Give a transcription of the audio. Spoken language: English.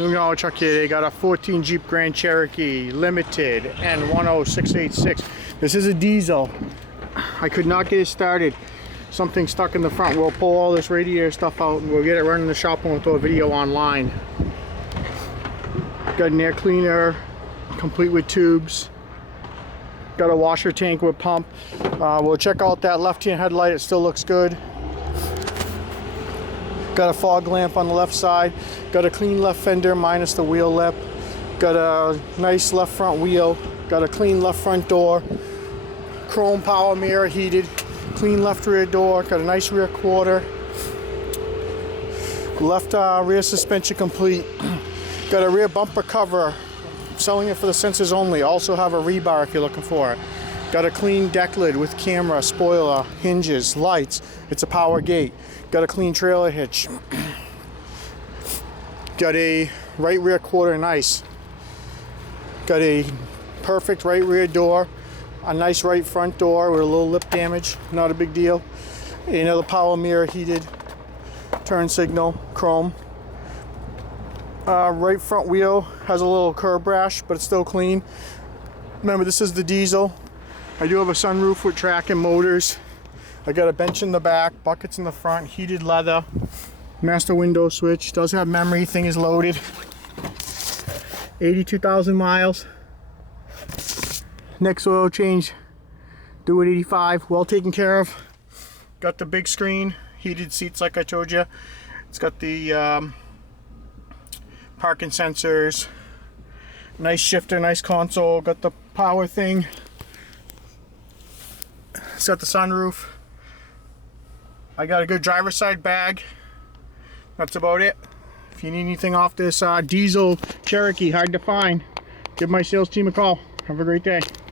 New York truck here. They got a 14 Jeep Grand Cherokee Limited N10686. This is a diesel. I could not get it started. Something stuck in the front. We'll pull all this radiator stuff out and we'll get it running in the shop and we'll throw a video online. Got an air cleaner, complete with tubes. Got a washer tank with pump. We'll check out that left-hand headlight. It still looks good. Got a fog lamp on the left side. Got a clean left fender minus the wheel lip. Got a nice left front wheel. Got a clean left front door. Chrome power mirror, heated. Clean left rear door. Got a nice rear quarter. Left rear suspension complete. Got a rear bumper cover. Selling it for the sensors only. Also have a rebar if you're looking for it. Got a clean deck lid with camera, spoiler, hinges, lights. It's a power gate. Got a clean trailer hitch. Got a right rear quarter nice. Got a perfect right rear door. A nice right front door with a little lip damage. Not a big deal. Another power mirror, heated. Turn signal, chrome. Right front wheel has a little curb rash, but it's still clean. Remember, this is the diesel. I do have a sunroof with track and motors. I got a bench in the back, buckets in the front, heated leather, master window switch. Does have memory, thing is loaded. 82,000 miles. Next oil change, due at 85, well taken care of. Got the big screen, heated seats like I told you. It's got the parking sensors, nice shifter, nice console. Got the power thing. It's got the sunroof. I got a good driver's side bag. That's about it. If you need anything off this diesel Cherokee, hard to find, give my sales team a call. Have a great day.